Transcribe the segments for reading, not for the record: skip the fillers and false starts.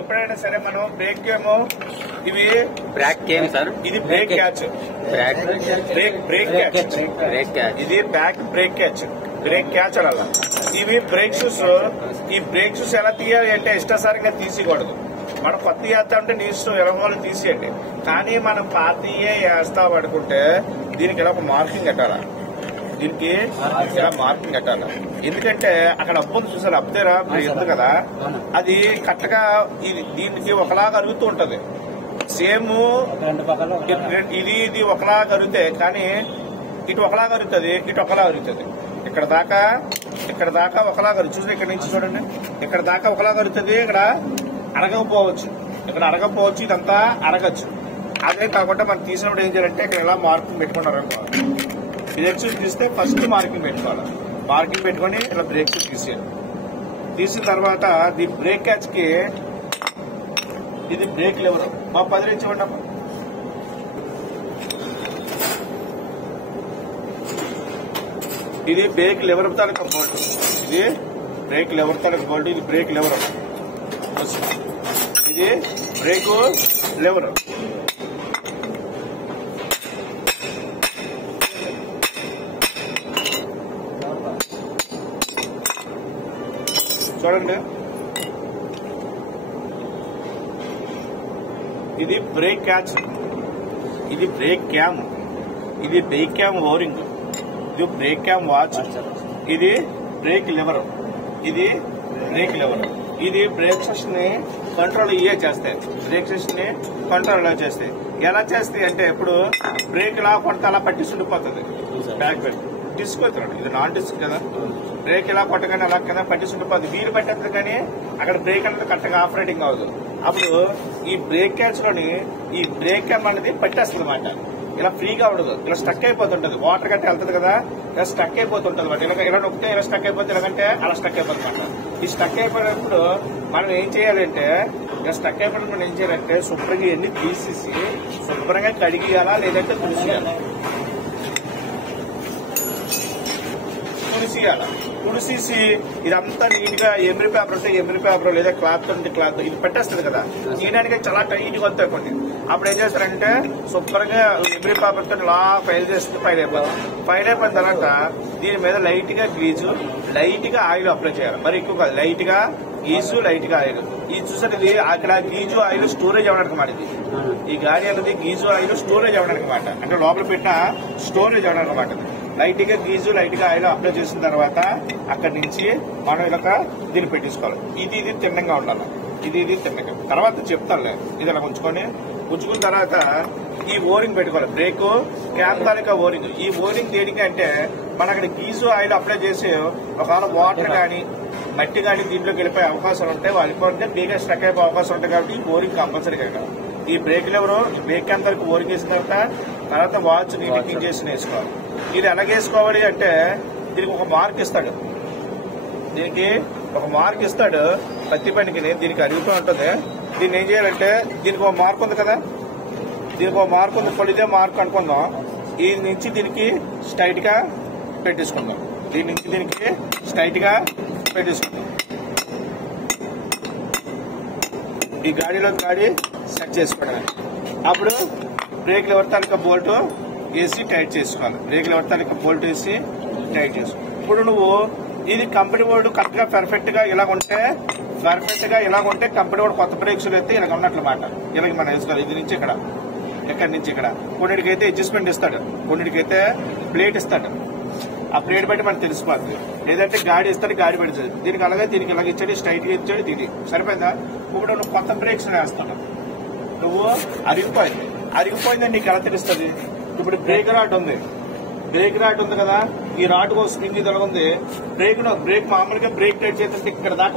ఎప్పుడైనా సరే మనం బ్రేక్ గేమ్ ఇవి బ్రేక్ గేమ్ సార్. ఇది బ్రేక్ క్యాచ్, బ్రేక్ క్యాచ్, ఇది back break catch, break catch అలా. ఇవి బ్రేక్ షూస్. ఈ బ్రేక్ షూస్ ఎలా తీయాలి అంటే ఇష్టాసారంగా తీసేయకూడదు. మనం కొత్త వేస్తా ఉంటే నీ ఇష్టం ఎలా వాళ్ళు తీసేయండి. కానీ మనం పాతయే వేస్తా పడుకుంటే దీనికి ఇలా ఒక మార్కింగ్ కట్టాలా, దీనికి ఇలా మార్కింగ్ కట్టాలి. ఎందుకంటే అక్కడ అబ్బుని చూసారు, అబ్బేరా ఉంది కదా, అది కరెక్ట్గా దీనికి ఒకలాగా అరుగుతూ ఉంటది. సేమ్ ఇది ఇది ఒకలాగా అరుగుతాయి, కానీ ఇటు ఒకలాగా అరుగుతుంది, ఇటు ఒకలాగా అరుగుతుంది. ఇక్కడ దాకా ఒకలాగా చూసి ఇక్కడ నుంచి చూడండి, ఇక్కడ దాకా ఒకలాగా అరుగుతుంది. ఇక్కడ అడగకపోవచ్చు, ఇదంతా అడగచ్చు. అదే కాకుండా మనం తీసినప్పుడు ఏం చేయాలంటే ఇక్కడ ఇలా మార్కింగ్ పెట్టుకున్నారు అనుకో, బ్రేక్ షూస్ తీస్తే ఫస్ట్ మార్కింగ్ పెట్టుకోవాలి. మార్కింగ్ పెట్టుకుని ఇలా బ్రేక్ షూస్ తీసేయాలి. తీసిన తర్వాత ది బ్రేక్ క్యాచ్ కి ఇది బ్రేక్ లెవర్ మా 10 నుంచి ఇవ్వండి. ఇది బ్రేక్ లెవర్ తాలూకా బోల్ట్, ఇది బ్రేక్ లెవర్ తాలూకా బోల్ట్, ఇది బ్రేక్ లెవర్, ఇది బ్రేక్ లెవర్. చూడండి, ఇది బ్రేక్ క్యాచ్, ఇది బ్రేక్ క్యామ్, ఇది బ్రేక్ క్యామ్ ఓరింగ్, ఇది బ్రేక్ క్యామ్ వాచ్, ఇది బ్రేక్ లివర్, ఇది బ్రేక్ లివర్. ఇది బ్రేక్ సెషన్ ని కంట్రోల్ ఇయే చేస్తాయి, బ్రేక్ సెషన్ ని కంట్రోల్ ఇలా చేస్తాయి. ఎలా చేస్తాయి అంటే ఇప్పుడు బ్రేక్ ఇలా కొంత అలా పట్టి ఉండిపోతుంది. బ్యాక్ బెల్ట్ డిస్క్ అవుతున్నాడు, ఇది నాన్ డిస్క్ కదా. బ్రేక్ ఇలా కొట్టగానే అలా కదా పట్టి ఉండిపోతుంది. వీలు పెట్టేది కానీ అక్కడ బ్రేక్ అనేది కరెక్ట్గా ఆపరేటింగ్ అవ్వదు. అప్పుడు ఈ బ్రేక్ క్యాచ్ లోని ఈ బ్రేక్ క్యామ్ అనేది పట్టేస్తుంది అన్నమాట. ఇలా ఫ్రీగా ఉండదు, ఇలా స్టక్ అయిపోతుంటది. వాటర్ గట్టి వెళ్తుంది కదా, ఇలా స్టక్ అయిపోతుంటది అన్నమాట. ఇలా నొక్కితే ఇలా స్టక్ అయిపోతే, ఇలాగంటే అలా స్టక్ అయిపోతుంది అన్నమాట. ఈ స్టక్ అయిపోయినప్పుడు మనం ఏం చేయాలంటే, ఇలా స్టక్ అయిపోయినప్పుడు మనం ఏం చేయాలంటే శుభ్రంగా ఎన్ని తీసేసి శుభ్రంగా కడిగియాలా, లేదంటే తుడిసియాలా. తుడిసేసి ఇదంతా నీట్ గా ఎమ్రి పేపర్ ఉంటే ఎమ్రి పేపర్, లేదా క్లాత్ ఉంటే క్లాత్, ఇది పెట్టేస్తుంది కదా. తీయడానికి చాలా టైట్ గా వస్తాయి కొన్ని. అప్పుడు ఏం చేస్తారంటే శుభ్రంగా ఎమ్రి పేపర్ తో ఇలా ఫైల్ చేస్తే ఫైల్ అయిపోతుంది. ఫైల్ అయిపోయిన తర్వాత దీని మీద లైట్ గా గ్రీజు, లైట్ గా ఆయిల్ అప్లై చేయాలి. మరి ఎక్కువ కాదు, లైట్ గా గీజు, లైట్ గా ఆయిల్. ఇది చూసారు, ఇది అక్కడ గీజు ఆయిల్ స్టోరేజ్ అవ్వడానికి మాట. ఇది ఈ గాడి అనేది గీజు ఆయిల్ స్టోరేజ్ అవ్వడానికి మాట, అంటే లోపల పెట్టిన స్టోరేజ్ అవ్వడానికి మాట. లైట్ గా గీజు, లైట్ గా ఆయిల్ అప్లై చేసిన తర్వాత అక్కడి నుంచి మనం ఇలా దీన్ని పెట్టించుకోవాలి. ఇది తిన్నంగా ఉండాలి, ఇది తిన్నగా. తర్వాత చెప్తాను, ఇది ఇలా ఉంచుకున్న తర్వాత ఈ ఓరింగ్ పెట్టుకోవాలి. బ్రేక్ క్యాప్ తాలూకా ఓరింగ్. ఈ ఓరింగ్ దేనికి అంటే మన అక్కడ గీజు ఆయిల్ అప్లై చేసి ఒకవేళ వాటర్ కానీ మట్టి కానీ దీంట్లోకి వెళ్ళిపోయే అవకాశాలు ఉంటాయి. వాళ్ళకి బేగా స్టక్ అయిపోయే అవకాశం ఉంటాయి. కాబట్టి ఈ ఓరింగ్ కంపల్సరీ కదా. ఈ బ్రేక్ లెవర్ బ్రేక్ క్యాప్ తాలూకా ఓరింగ్ వేసిన తర్వాత వాచ్ నీట్ క్లీన్ చేసి వేసుకోవాలి. ఇది ఎలాగేసుకోవాలి అంటే దీనికి ఒక మార్క్ ఇస్తాడు, ప్రతి పనికి. దీనికి అరుగుతూ ఉంటుంది. దీన్ని ఏం చేయాలంటే దీనికి ఒక మార్క్ ఉంది కదా, దీనికి ఒక మార్క్ ఉంది. ఇప్పుడు ఇదే మార్క్ అనుకుందాం. ఈ నుంచి దీనికి స్ట్రైట్ గా పెట్టేసుకుందాం, దీని నుంచి దీనికి స్ట్రైట్ గా పెట్టేసుకుందాం. ఈ గాడిలో గాడి సెట్ చేసుకోవడం. అప్పుడు బ్రేక్ లెవర్ తాలూకా బోల్ట్ వేసి టైట్ చేసుకోవాలి. బ్రేక్ లెవర్ తాలూకా బోల్ట్ వేసి టైట్ చేసుకోవాలి. ఇప్పుడు నువ్వు ఇది కంపెనీ బోర్డు కరెక్ట్ గా పర్ఫెక్ట్ గా ఇలా ఉంటే కంపెనీ బోర్డు కొత్త బ్రేక్స్ అయితే ఇలా ఉన్నట్లు మాట. ఇలాగ మనం వేసుకోవాలి. ఇది నుంచి ఎక్కడి నుంచి ఇక్కడ. కొన్నిటికైతే అడ్జస్ట్మెంట్ ఇస్తాడు, కొన్నిటికైతే ప్లేట్ ఇస్తాడు. ఆ ప్లేట్ బట్టి మనకు తెలిసిపోతుంది. లేదంటే గాడి ఇస్తాడు, గాడి పెడుతుంది. దీనికి అలాగే దీనికి ఇలాగ ఇచ్చాడు, స్ట్రైట్ గా ఇచ్చాడు. దీనికి సరిపోయిందా? ఇప్పుడు నువ్వు కొత్త బ్రేక్స్ వేస్తాడు, నువ్వు అరిగిపోయిందని నీకు ఎలా తెలుస్తుంది? ఇప్పుడు బ్రేక్ రాడ్ ఉంది కదా, ఈ రాడ్ స్ప్రింగ్ ఇది ఉంది. బ్రేక్ మామూలుగా బ్రేక్ టైట్ చేస్తే ఇక్కడ దాకా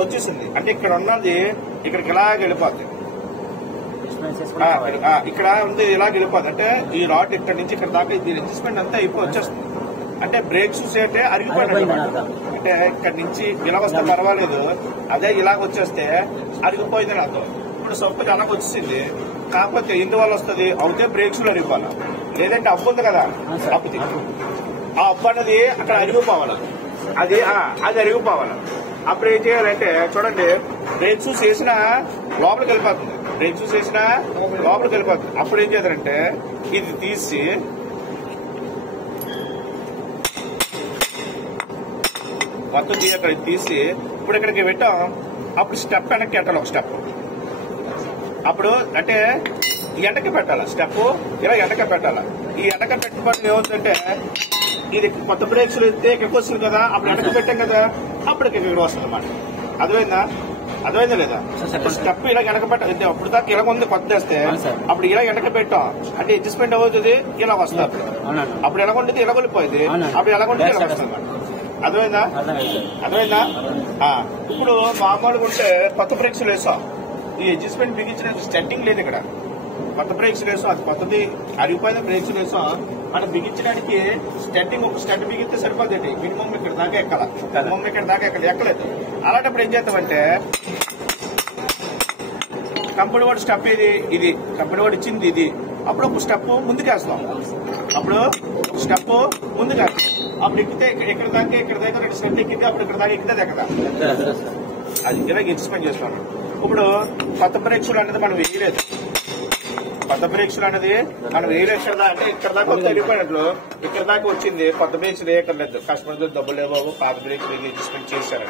వచ్చేసింది. అంటే ఇక్కడ ఉన్నది ఇక్కడికి ఇలా వెళ్ళిపోద్ది. ఇక్కడ ఉంది ఇలా వెళ్ళిపోద్ది. అంటే ఈ రాడ్ ఇక్కడ నుంచి ఇక్కడ దాకా దీని అడ్జస్ట్మెంట్ అంతా వచ్చేస్తుంది. అంటే బ్రేక్ షూస్ అంటే అరిగిపోయినట్టు. అంటే ఇక్కడ నుంచి ఇలా వస్తే పర్వాలేదు, అదే ఇలాగ వచ్చేస్తే అరిగిపోయిందని అర్థం. ఇప్పుడు సొప్పకి అలాగ వచ్చేసింది. కాకపోతే ఎందువల్ల వస్తుంది? అవుతే బ్రేక్స్ లో అరిగిపోవాలి, లేదంటే అప్పు ఉంది కదా, అప్పు. ఆ అప్పు అనేది అక్కడ అరిగిపోవాలి, అది అరిగిపోవాలి. అప్పుడు ఏం చేయాలంటే చూడండి, బ్రేక్ షూస్ వేసినా లోపలికి వెళ్ళిపోతుంది, బ్రేక్ షూస్ వేసినా లోపలికి వెళ్ళిపోతుంది. అప్పుడు ఏం చేయాలంటే ఇది తీసి మొత్తం అక్కడ తీసి ఇప్పుడు ఇక్కడికి పెట్టాం. అప్పుడు స్టెప్ వెనక్కి పెట్టాలి, ఒక స్టెప్. అప్పుడు అంటే ఎండకి పెట్టాలి స్టెప్, ఇలా ఎండక పెట్టాలి. ఈ ఎండక పెట్టుబడి ఏమవుతుందంటే ఇది కొత్త బ్రేక్స్ అయితే ఇక్కడికి వస్తుంది కదా, అప్పుడు ఎండక పెట్టాం కదా, అప్పుడు ఇక్కడ వస్తుంది అన్నమాట. అర్థమైందా లేదా? స్టెప్ ఇలా వెనక పెట్ట అప్పుడు దాకా ఇలా ఉంది కొత్త వేస్తే, అప్పుడు ఇలా వెనక పెట్టాం అంటే అడ్జస్ట్మెంట్ అవుతుంది, ఇలా వస్తుంది. అప్పుడు ఎలా ఉండేది ఇలా వెళ్ళిపోయింది, అప్పుడు ఎలా ఉండేది ఇలా వస్తుంది. అర్థమైందా? ఇప్పుడు మామూలుగా ఉంటే కొత్త బ్రేక్స్ వేసాం, ఈ అడ్జస్ట్మెంట్ బిగించిన సెట్టింగ్ లేదు ఇక్కడ. కొత్త బ్రేక్స్ వేసాం, అది కొత్తది అరిగిపోయిన బ్రేక్స్ వేసాం. మనం బిగించడానికి స్టెట్టింగ్ ఒక స్టెట్ బిగిస్తే సరిపోతుంది, మినిమం ఇక్కడ దాకా ఎక్కాల, మినిమం ఇక్కడ దాకా ఎక్కలేదు. అలాంటప్పుడు ఏం చేస్తామంటే కంపెనీ వాడు స్టెప్ ఇది కంపెనీ వాడు ఇచ్చింది ఇది, అప్పుడు ఒక స్టెప్ ముందుకేస్తాం, అప్పుడు స్టెప్ ముందుకేస్తాం. అప్పుడు ఎక్కితే ఇక్కడ దాకా 2 స్టెప్ ఎక్కితే అప్పుడు ఇక్కడ దాకా ఎక్కితే ఎక్కదా, అది ఇలా ఎక్స్ప్లెయిన్ చేస్తాను. ఇప్పుడు కొత్త బ్రేక్స్ అనేది మనం వేయలేదు, కొత్త బ్రేక్స్ అనేది మనం వేయలేదు కదా. అంటే ఇక్కడ దాకా వస్తే వెళ్ళిపోయినట్లు ఇక్కడ దాకా వచ్చింది, కొత్త బ్రేక్స్ వేయక్కర్లేదు. కస్టమర్ డబ్బులు లేవు, పాత బ్రేక్స్ అడ్జస్ట్మెంట్ చేశారు.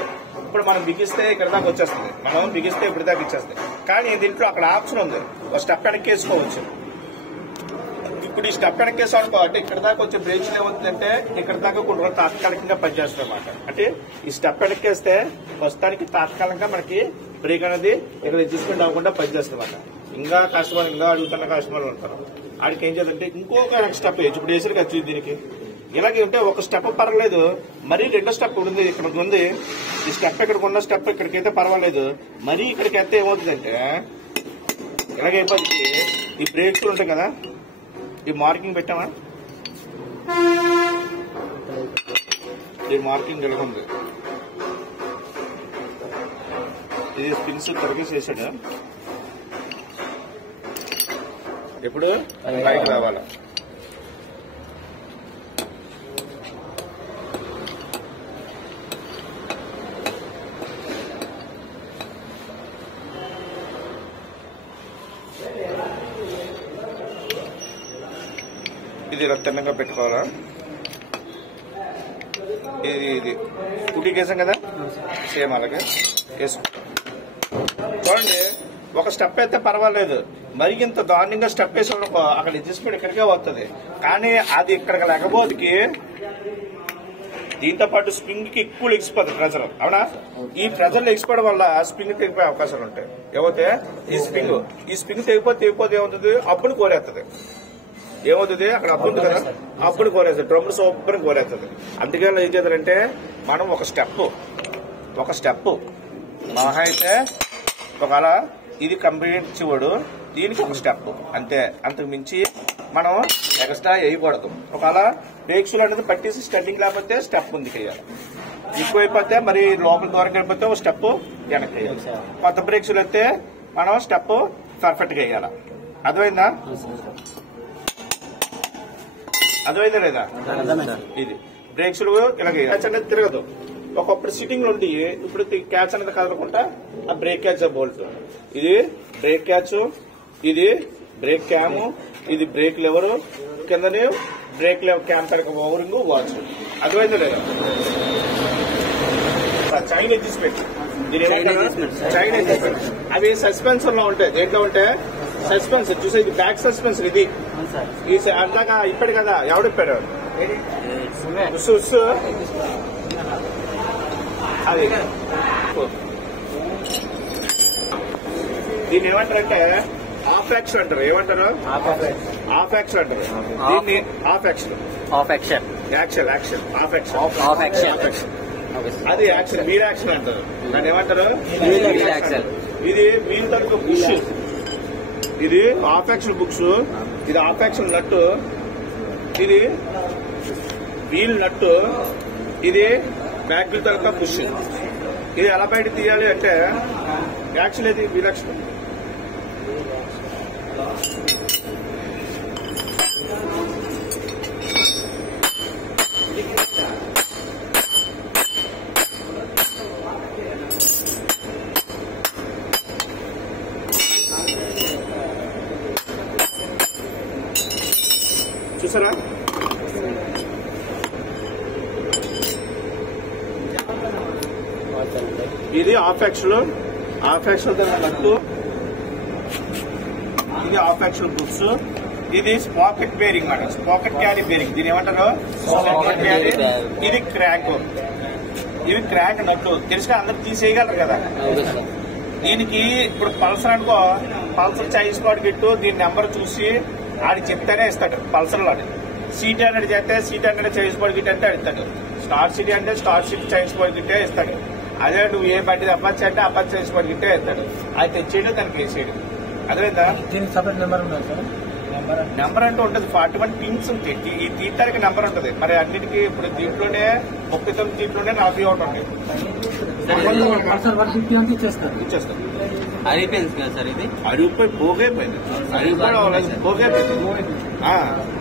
ఇప్పుడు మనం బిగిస్తే ఇక్కడ దాకా వచ్చేస్తుంది, మనం బిగిస్తే ఇప్పుడు దాకా ఇచ్చేస్తుంది. కానీ దీంట్లో అక్కడ ఆప్షన్ ఉంది, ఒక స్టెప్ వెనక్కి వేసుకోవచ్చు. ఇప్పుడు ఈ స్టెప్ వెనక్కి వేసుకోవడం అంటే ఇక్కడ దాకా వచ్చే బ్రేక్స్ ఏమవుతుందంటే ఇక్కడ దాకా కొన్ని రోజులు తాత్కాలికంగా పనిచేస్తుంది అనమాట. అంటే ఈ స్టెప్ వెనక్కి వేస్తే ప్రస్తుతానికి తాత్కాలికంగా మనకి బ్రేక్ అనేది ఇక్కడ అడ్జస్ట్మెంట్ అవ్వకుండా పనిచేస్తుంది అనమాట. ఇంకా అడుగుతున్న కస్టమర్లు ఉంటారు, ఆడికి ఏం చేద్దంటే ఇంకొక స్టెప్ వేయచ్చు. ఇప్పుడు వేసారు కదా దీనికి, ఇలాగే ఉంటే ఒక స్టెప్ పర్వాలేదు, మరీ 2వ స్టెప్ ఉంది ఇక్కడ ఉంది. ఈ స్టెప్ ఇక్కడికి ఉన్న స్టెప్ ఇక్కడికైతే పర్వాలేదు, మరీ ఇక్కడికి అయితే ఏమవుతుందంటే ఇలాగైపోతుంది. ఈ బ్రేక్స్ ఉంటాయి కదా, ఈ మార్కింగ్ పెట్టామా, ఈ మార్కింగ్ ఎలా ఉంది, ఇది స్పిన్స్ తొలగేసి వేసాడు. ఇప్పుడు పైకి రావాలా, ఇది ఇలా తిన్నగా పెట్టుకోవాలా. ఇది స్కూటీకి వేసాం కదా, సేమ్ అలాగే వేసుకో. చూడండి, ఒక స్టెప్ అయితే పర్వాలేదు, మరి ఇంత దారుణంగా స్టెప్ వేసుకోవడం అక్కడ అడ్జస్ట్మెంట్ ఇక్కడికే వస్తుంది. కానీ అది ఇక్కడికి లేకపోతే దీంతో పాటు స్ప్రింగ్ కి ఎక్కువ లెగిసిపోతుంది ప్రెజర్. అవునా? ఈ ప్రెజర్ లెగిసిపోవడం వల్ల స్ప్రింగ్ తెగిపోయే అవకాశాలు ఉంటాయి. ఏమవుతాయి, ఈ స్ప్రింగ్ తెగిపోతే ఏమవుతుంది, అప్పుడు కోరేస్తుంది. ఏమవుతుంది, అక్కడ అప్పు ఉంది కదా, అప్పుడు కోరేస్తుంది, డ్రమ్స్ సూపర్ కోరేస్తుంది. అందుకని ఏం చేద్దారంటే మనం ఒక స్టెప్ మహా అయితే ఒకవేళ ఇది కంప్లీట్ ఇచ్చేవాడు, దీనికి ఒక స్టెప్ అంతే, అంతకు మించి మనం ఎక్స్ట్రా వేయకూడదు. ఒకవేళ బ్రేక్స్ అనేది పట్టేసి స్టెట్టింగ్ లేకపోతే స్టెప్ ముందుకు వేయాలి, ఎక్కువైపోతే మరి లోపల దూరం వెళ్ళిపోతే ఒక స్టెప్ వెనక్కి వేయాలి. కొత్త బ్రేక్స్ అయితే మనం స్టెప్ పర్ఫెక్ట్ గా వేయాలి. అర్థమైందా లేదా? ఇది బ్రేక్స్ ఇలాగే క్యాచ్ అనేది తిరగదు. ఒకప్పుడు సిట్టింగ్ నుండి ఇప్పుడు క్యాచ్ అనేది కదలకుండా ఆ బ్రేక్ క్యాచ్ బోల్ట్, ఇది బ్రేక్ క్యాచ్, ఇది బ్రేక్ క్యామ్, ఇది బ్రేక్ లెవర్, కిందనే బ్రేక్ లెవర్ క్యామ్ తరగ ఓవరింగ్ వాచ్. అర్థమైందా లేదా? చైన్ అడ్జస్ట్మెంట్, చైన్ అడ్జస్ట్మెంట్ అవి సస్పెన్షన్ లో ఉంటాయి. దేంట్లో ఉంటే సస్పెన్షన్ చూసే, ఇది బ్యాక్ సస్పెన్షన్. ఇది ఈ అందాక ఇప్పాడు కదా, ఎవడిప్పాడు అది. దీన్ని ఏమంటారంటే ఆఫ్ యాక్షన్ అంటారు. ఏమంటారు? ఆఫ్ యాక్షన్ అంటారు. దీన్ని ఆఫ్ యాక్షన్, అది యాక్షన్, వీల్ యాక్షన్ అంటారు. దాన్ని ఏమంటారు? ఇది వీల్ తరపు బుష్, ఇది ఆఫ్ యాక్షన్ బుక్స్, ఇది ఆఫ్ యాక్షన్ నట్టు, ఇది వీల్ నట్టు, ఇది బ్యాక్ వీల్ తరపు బుష్. ఇది ఎలా బయట తీయాలి అంటే యాక్షన్, ఇది వీల్ యాక్షన్. చూసారా? ఇది హాఫ్ యాక్చువల్ నట్టు, ఇది హాఫ్ యాక్చువల్ బుక్స్, ఇది స్పాకెట్ బేరింగ్ మాట, స్పాకెట్ క్యారీ బేరింగ్, దీని ఏమంటారు స్పాకెట్ క్యారీ. ఇది క్రాంక్, ఇది క్రాంక్ నట్టు తెలుసుగా, అందరు తీసేయగలరు కదా. దీనికి ఇప్పుడు పల్సర్ అనుకో, పల్సర్ చైన్స్ పాటు గిట్టు దీని నెంబర్ చూసి ఆడికి చెప్తేనే ఇస్తాడు పల్సర్ లో. సీట్ హండ్రెడ్ చేస్తే సీట్ హండ్రెడ్ చైన్స్ పాటు గిట్ అంటే ఇస్తాడు, స్టార్ సిటీ అంటే స్టార్ సిటీ చైన్స్ పాటు గిట్టే ఇస్తాడు. అదే నువ్వు ఏ బండి అప్పచ్చి అంటే అప్పచ్చి చైన్స్ పాటు గిట్టే ఇస్తాడు. అది తెచ్చేయడం దానికి వేసేయడం. అదేవిధంగా నెంబర్ అంటూ ఉంటుంది, 41 పిన్స్ ఉంటాయి. ఈ తీర్థానికి నెంబర్ ఉంటుంది. మరి అన్నిటికీ ఇప్పుడు దీంట్లోనే 39 దీంట్లోనే 40 ఒకటి ఉంటాయి. ఇచ్చేస్తాం. అరిగిపోయి పోగైపోయింది, పోగైపోయింది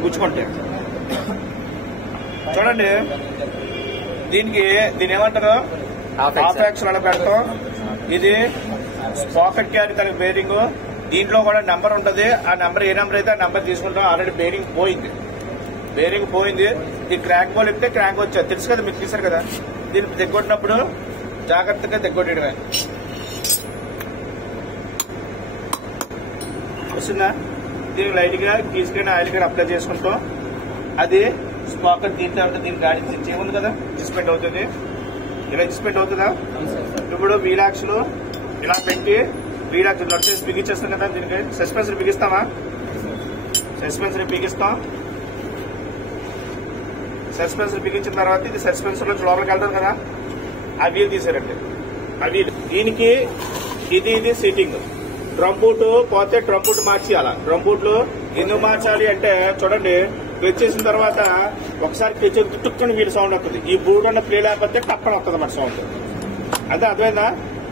గుచ్చుకుంటే. చూడండి, దీని ఏమంటారు హాఫ్ యాక్షన్ అలా పెడతాం. ఇది పాకెట్ క్యారీ తన బేరింగ్, దీంట్లో కూడా నెంబర్ ఉంటుంది. ఆ నెంబర్ ఏ నెంబర్ అయితే ఆ నెంబర్ తీసుకుంటాం. ఆల్రెడీ బేరింగ్ పోయింది. ఈ క్రాంక్ బాల్ ఇస్తే క్రాంక్ వచ్చారు, తెలుసు కదా మీకు, తీసారు కదా. దీన్ని తెగొట్టినప్పుడు జాగ్రత్తగా తెగొట్టడమే. వస్తుందా? దీనికి లైట్ గా తీసుకుని ఆయిల్ గా అప్లై చేసుకుంటాం. అది స్పాకెట్ దీని గాడి ఏముంది కదా, అడ్జస్ట్మెంట్ అవుతుంది. ఇలా అడ్జస్ట్మెంట్ అవుతుందా? ఇప్పుడు వీలాక్స్ లో ఇలా పెట్టి వీలాక్స్ నడిచేసి బిగించేస్తాం కదా. దీనికి సస్పెన్సర్ బిగిస్తామా? సస్పెన్సర్ బిగిస్తాం. సస్పెన్సర్ బిగించిన తర్వాత ఇది సస్పెన్సర్ లో లోపలికి వెళ్తాం కదా, ఆ వీల్ తీసారండి. ఆ వీల్ దీనికి ఇది సీటింగ్. డ్రమ్ బూట్ పోతే డ్రమ్ బూట్ మార్చేయాలా. డ్రమ్ బూట్ లో ఎందుకు మార్చాలి అంటే చూడండి, తెచ్చేసిన తర్వాత ఒకసారి తెచ్చి టుక్కుని వీల్ సౌండ్ వస్తుంది. ఈ బూట్ ఉన్న ప్లే లేకపోతే టక్కన వస్తుంది అన్నమాట సౌండ్. అదే అర్థమైందా?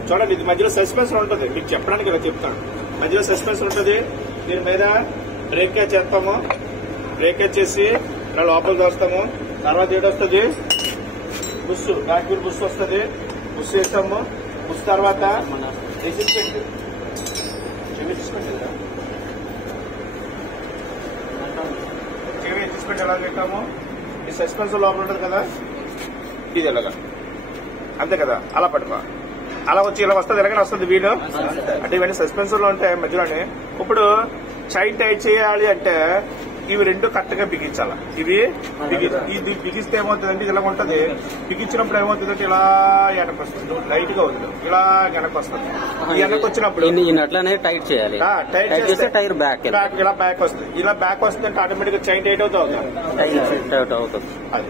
చూడండి, ఇది మధ్యలో సస్పెన్సర్ ఉంటుంది. మీకు చెప్పడానికి ఇలా చెప్తాను. మధ్యలో సస్పెన్సర్ ఉంటుంది. దీని మీద బ్రేక్ క్యాచ్ చేస్తాము. బ్రేక్ క్యాచ్ చేసి ఇలా లోపల దోస్తాము. తర్వాత ఏడొస్తుంది బుస్, బ్యాక్ వీల్ బుస్ వస్తుంది. బుస్ చేస్తాము. బుస్ తర్వాత అడ్జస్ట్మెంట్ ఎలా పెట్టాము. ఈ సస్పెన్సర్ లోపల ఉంటుంది కదా, ఇది ఎలాగా అంతే కదా, అలా పట్టుకో. అలా వచ్చి ఇలా వస్తుంది, ఎలాగైనా వస్తుంది వీలు. అంటే ఇవన్నీ సస్పెన్సర్ లో ఉంటాయి మధ్యలోనే. ఇప్పుడు చైన్ టైట్ చేయాలి అంటే ఇవి రెండు కరెక్ట్ గా బిగించాలి. ఇది బిగిస్తే ఏమవుతుందంటే ఇలా ఉంటుంది. బిగించినప్పుడు ఏమవుతుందంటే ఇలా వెనక్కి వస్తుంది, లైట్ గా వస్తుంది, ఇలా వెనక్కి వస్తుంది. ఈ వెనక్కి వచ్చినప్పుడు టైట్ చేయాలి. టైట్ చేస్తే టైర్ బ్యాక్ ఇలా బ్యాక్ వస్తుంది. ఇలా బ్యాక్ వస్తుందంటే ఆటోమేటిక్ గా చైన్ టైట్ అవుతుంది. అది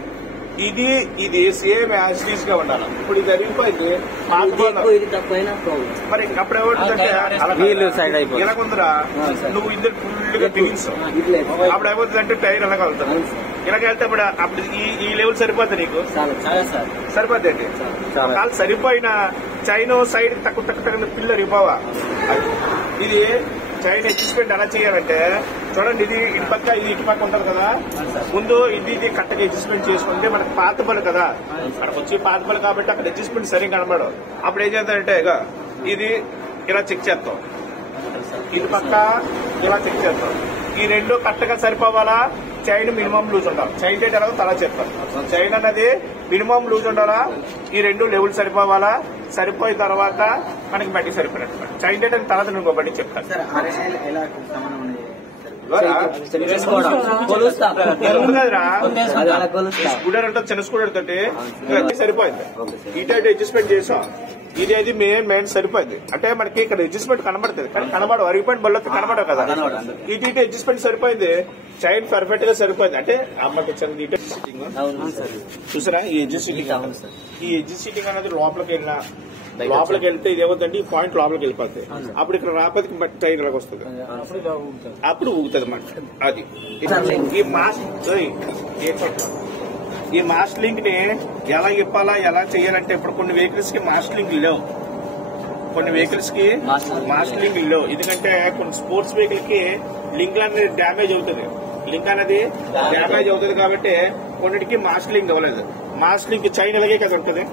ఇది సేమ్ యాజ్ టీజ్ గా ఉండాలి. ఇప్పుడు ఇది జరిగిపోయింది మరి అప్పుడు ఏమవుతుందంటే ఇలా కొందరా నువ్వు ఇద్దరు ఫుల్ గా బిగించావు. అప్పుడు ఏమవుతుందంటే టైర్ ఎలా కలుగుతుంది. ఇలాగ వెళ్తే అప్పుడు ఈ లెవెల్ సరిపోద్ది నీకు, సరిపోద్ది అండి. కాలు సరిపోయిన చైన్ సైడ్ తక్కువ పిల్లలు ఇవ్వవా. ఇది చైన్ అడ్జస్ట్మెంట్ ఎలా చేయాలంటే చూడండి, ఇది ఇటు పక్క ఇది ఇటు పక్క ఉంటుంది కదా. ముందు ఇది కరెక్ట్గా అడ్జస్ట్మెంట్ చేసుకుంటే మనకు పాత పలు కదా, అక్కడికి వచ్చి పాత పలు కాబట్టి అక్కడ అడ్జస్ట్మెంట్ సరిగ్గా కనబడవు. అప్పుడు ఏం చేద్దామంటే ఇది ఇలా చెక్ చేస్తాం, ఇది పక్క ఇలా చెక్ చేస్తాం. ఈ రెండు కరెక్ట్ గా సరిపోవాలా. చైన్ మినిమం లూజ్ ఉండాలి. చైన్ టైట్ ఎలా తలా చెప్తాం. చైన్ అన్నది మినిమం లూజ్ ఉండాలా. ఈ రెండు లెవెల్ సరిపోవాలా. సరిపోయిన తర్వాత మనకి బట్టి సరిపోయినట్టు. చైన్ టైట్ అని తర్వాత ఇంకో బట్టి చెప్తాను. స్కూటర్ అంటే చిన్న స్కూటర్ తోటి సరిపోయింది. ఈ టైట్ అడ్జస్ట్మెంట్ చేసాం. ఇది అది మెయిన్ సరిపోయింది. అంటే మనకి ఇక్కడ అడ్జస్ట్మెంట్ కనబడుతుంది, కానీ కనబడవు. అరిగిపోయిన బల్లో కనబడవు కదా. ఇది అడ్జస్ట్మెంట్ సరిపోయింది. చైన్ పర్ఫెక్ట్ గా సరిపోయింది. అంటే అమ్మకి సిట్టింగ్ చూసారా. ఈ ఎడ్జ్ సిట్టింగ్ అనేది లోపలికి వెళ్తే ఇది ఏమవుతుందంటే ఈ పాయింట్ లోపలికి వెళ్ళిపోతాయి. అప్పుడు ఇక్కడ రాపతికి చైన్ ఇలాగ వస్తుంది, అప్పుడు ఊగుతుంది మనకి. అది ఈ మాస్టర్ లింక్ ని ఎలా ఇప్పాలా, ఎలా చేయాలంటే ఇప్పుడు కొన్ని వెహికల్స్ కి మాస్టర్ లింక్ లేవు. ఎందుకంటే కొన్ని స్పోర్ట్స్ వెహికల్ కి లింక్ అనేది డ్యామేజ్ అవుతుంది. కాబట్టి కొన్నిటికి మాస్టర్ లింక్ ఇవ్వలేదు. మాస్టర్ లింక్ చైన్ ఇలాగే కదా ఉంటుంది.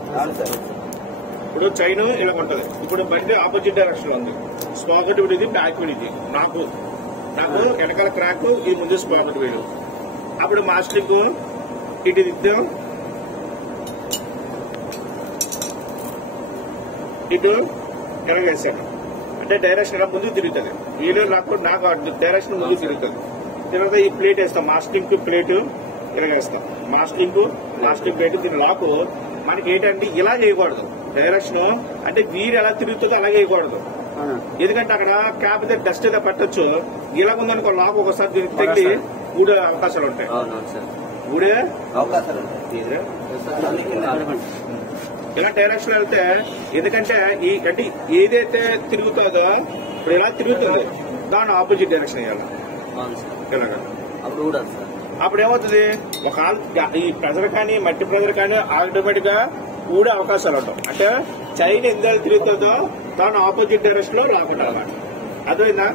ఇప్పుడు చైన్ ఇలా ఉంటుంది. ఇప్పుడు బండి ఆపోజిట్ డైరెక్షన్ లో ఉంది. స్పాకెట్ ఇది, బ్యాక్ ఇది. నాకు వెనకాల క్రాక్, ఈ ముందు స్పాకెట్ వీలు. అప్పుడు మాస్టింగ్ ఇటు తిద్దాం, ఇటు ఇలా వేసాను అంటే డైరెక్షన్ ఇలా ముందుకు తిరుగుతుంది. వీలు నాకు డైరెక్షన్ ముందుకు తిరుగుతుంది. తర్వాత ఈ ప్లేట్ వేస్తాం, మాస్టింగ్ ప్లేట్ ఇలా వేస్తాం. మాస్టింగ్ ప్లేట్ దీని లాకు మనకి ఏంటంటే ఇలా చేయకూడదు. డైరెక్షన్ అంటే వీరు ఎలా తిరుగుతుందో అలా చేయకూడదు. ఎందుకంటే అక్కడ కాకపోతే డస్ట్ ఏదో పట్టొచ్చు. ఇలా ఉందనుకో లాక్ ఒకసారి దీనికి తగిలి ఊడే అవకాశాలు ఉంటాయి. ఊడే అవకాశాలు ఇలా డైరెక్షన్ వెళ్తే ఎందుకంటే అంటే ఏదైతే తిరుగుతుందో ఇప్పుడు ఇలా తిరుగుతుంది దాని ఆపోజిట్ డైరెక్షన్ వేయాలి. ఇలాగా అప్పుడు ఏమవుతుంది, ఒక ఈ ప్రెజర్ కానీ మట్టి ప్రెజర్ కానీ ఆటోమేటిక్ గా ఊడే అవకాశాలు ఉంటాయి. అంటే చైన్ ఎందుకు తిరుగుతుందో దాని ఆపోజిట్ డైరెక్షన్ లో లాక్కుంటారు. అర్థమైందా?